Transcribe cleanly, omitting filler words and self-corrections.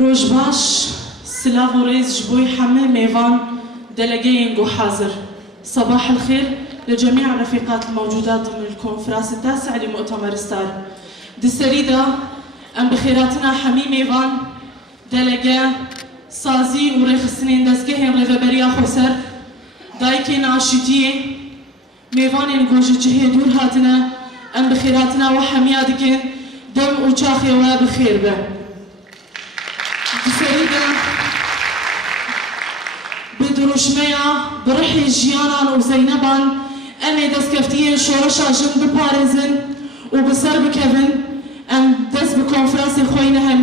روجباش سلاف وريز جبوي حمل ميفان دلقين جو حاضر. صباح الخير لجميع الرفيقات الموجودات ضمن الكونفرنس التاسع لمؤتمر ستار. دسريدا ام بخيراتنا حمي ميفان دلقا سازي وريخ السنين دزقهن ريفبريا خسر دايكين عاشتيه ميفان نقوش جهي دور هاتنا ام بخيراتنا وحميادكن دم وشاخي وبخير به. دسريدا بدروشميا برحي جيانا وزينبان امي دسكفتين شورشا جن ببارزن وبسر بكفن ام دس بكونفرنس خوينها